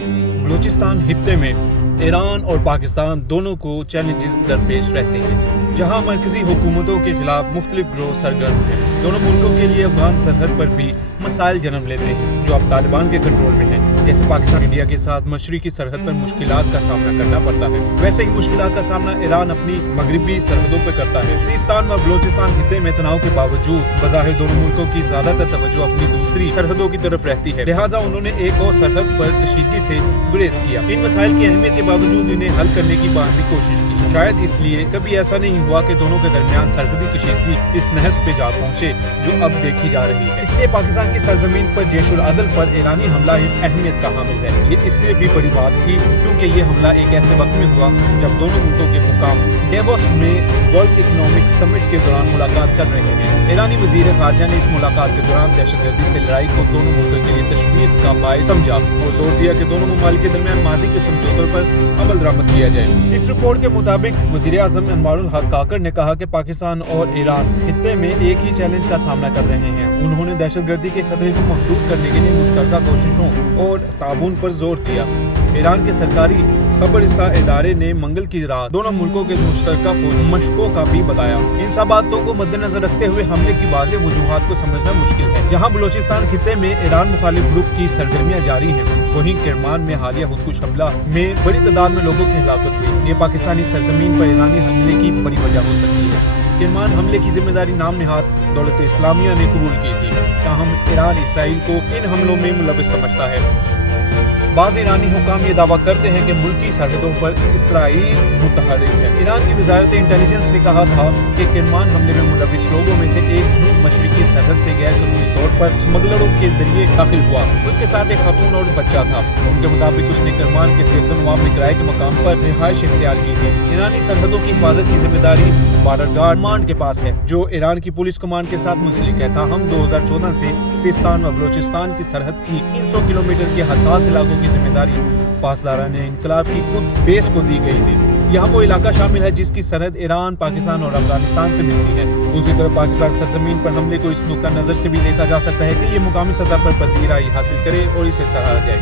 بلوچستان خطے میں ایران اور پاکستان دونوں کو چیلنجز درپیش رہتے ہیں، جہاں مرکزی حکومتوں کے خلاف مختلف گروہ سرگرم ہیں۔ دونوں ملکوں کے لیے افغان سرحد پر بھی مسائل جنم لیتے ہیں جو اب طالبان کے کنٹرول میں ہیں، جیسے پاکستان انڈیا کے ساتھ مشرقی سرحد پر مشکلات کا سامنا کرنا پڑتا ہے، ویسے ہی مشکلات کا سامنا ایران اپنی مغربی سرحدوں پر کرتا ہے۔ سیستان و بلوچستان خطے میں تناؤ کے باوجود بظاہر دونوں ملکوں کی زیادہ تر توجہ اپنی دوسری سرحدوں کی طرف رہتی ہے، لہٰذا انہوں نے ایک اور سرحد پر کشیدگی سے گریز کیا۔ ان مسائل کی اہمیت کے باوجود انہیں حل کرنے کی باہمی کوشش کی، شاید اس لیے کبھی ایسا نہیں ہوا کہ دونوں کے درمیان سرحدی کشیدگی اس نہج پہ جا پہنچے جو اب دیکھی جا رہی ہے۔ اس لیے پاکستان کی سرزمین پر جیش العدل پر ایرانی حملہ اہمیت کا حامل ہے۔ یہ اس لیے بھی بڑی بات تھی کیونکہ یہ حملہ ایک ایسے وقت میں ہوا جب دونوں ملکوں کے حکام ڈیووس میں ورلڈ اکنامک سمٹ کے دوران ملاقات کر رہے ہیں۔ ایرانی وزیر خارجہ نے اس ملاقات کے دوران دہشت گردی سے لڑائی کو دونوں ملکوں کے لیے تشویش کا باعث سمجھا اور زور دیا کہ دونوں ممالک کے درمیان ماضی کے سمجھوتوں پر عمل درآمد کیا جائے۔ اس رپورٹ کے مطابق وزیر اعظم انوار الحق کاکڑ نے کہا کہ پاکستان اور ایران خطے میں ایک ہی چیلنج کا سامنا کر رہے ہیں۔ انہوں نے دہشت گردی کے خطرے کو محدود کرنے کے لیے مشترکہ کوششوں اور تعاون پر زور دیا۔ ایران کے سرکاری خبر رساں ادارے نے منگل کی رات دونوں ملکوں کے مشترکہ فوجی مشقوں کا بھی بتایا۔ ان سب باتوں کو مد نظر رکھتے ہوئے حملے کی واضح وجوہات کو سمجھنا مشکل ہے۔ جہاں بلوچستان خطے میں ایران مخالف گروپ کی سرگرمیاں جاری ہیں، وہیں کرمان میں حالیہ خودکش حملہ میں بڑی تعداد میں لوگوں کی ہلاکت ہوئی۔ یہ پاکستانی سرزمین پر ایرانی حملے کی بڑی وجہ ہو سکتی ہے۔ کرمان حملے کی ذمہ داری نام نہاد دولت اسلامیہ نے قبول کی تھی، تاہم ایران اسرائیل کو ان حملوں میں ملوث سمجھتا ہے۔ بعض ایرانی حکام یہ دعویٰ کرتے ہیں کہ ملکی سرحدوں پر اسرائیل متحرک ہے۔ ایران کی وزارت انٹیلیجنس نے کہا تھا کہ کرمان حملے میں ملوث لوگوں میں سے ایک جنوب مشرقی سرحد سے غیر قانونی طور پر اسمگلروں کے ذریعے داخل ہوا۔ اس کے ساتھ ایک خاتون اور بچہ تھا۔ ان کے مطابق اس نے کرمان کے تیختنواب میں کرائے کے مقام پر رہائش اختیار کی تھی۔ ایرانی سرحدوں کی حفاظت کی ذمہ داری بارڈر گارڈ کمانڈ کے پاس ہے، جو ایران کی پولیس کمانڈ کے ساتھ منسلک ہے۔ تاہم 2014 سے سیستان و بلوچستان کی سرحد کی 300 کلومیٹر کے حساس علاقوں کی ذمہ داری پاسداران انقلاب کی قدس بیس کو دی گئی تھی۔ یہاں وہ علاقہ شامل ہے جس کی سرحد ایران، پاکستان اور افغانستان سے ملتی ہے۔ دوسری طرف پاکستان سرزمین پر حملے کو اس نقطہ نظر سے بھی دیکھا جا سکتا ہے کہ یہ مقامی سطح پر پذیرائی حاصل کرے اور اسے سراہا جائے۔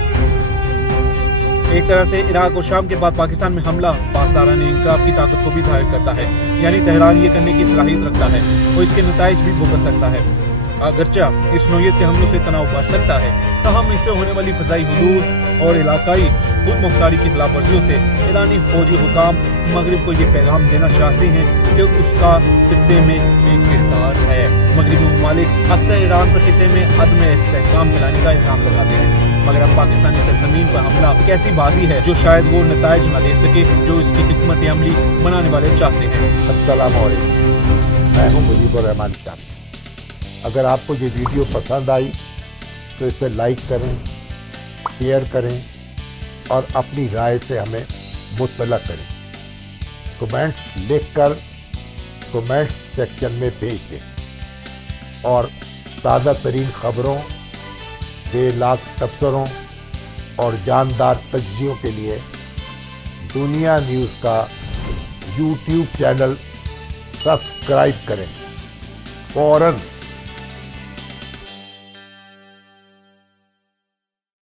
ایک طرح سے عراق اور شام کے بعد پاکستان میں حملہ پاسداران انقلاب کی طاقت کو بھی ظاہر کرتا ہے، یعنی تہران یہ کرنے کی صلاحیت رکھتا ہے اور اس کے نتائج بھی بھگت سکتا ہے۔ اگرچہ اس نوعیت کے حملوں سے تناؤ بڑھ سکتا ہے، تاہم اس سے ہونے والی فضائی حدود اور علاقائی خود مختاری کی خلاف ورزیوں سے ایرانی فوجی حکام مغرب کو یہ پیغام دینا چاہتے ہیں کہ اس کا خطے میں ایک کردار ہے۔ مغربی ممالک اکثر ایران پر خطے میں عدم استحکام پھیلانے کا الزام لگاتے ہیں، مگر اب پاکستانی سرزمین پر حملہ ایک ایسی بازی ہے جو شاید وہ نتائج نہ دے سکے جو اس کی حکمت عملی بنانے والے چاہتے ہیں۔ السلام علیکم، میں ہوں مجیب الرحمان شامی۔ اگر آپ کو یہ ویڈیو پسند آئی تو اسے لائک کریں، شیئر کریں اور اپنی رائے سے ہمیں مطلع کریں۔ کمنٹس لکھ کر کمنٹس سیکشن میں بھیج دیں اور تازہ ترین خبروں، بے لاگ تبصروں اور جاندار تجزیوں کے لیے دنیا نیوز کا یوٹیوب چینل سبسکرائب کریں۔ فوراً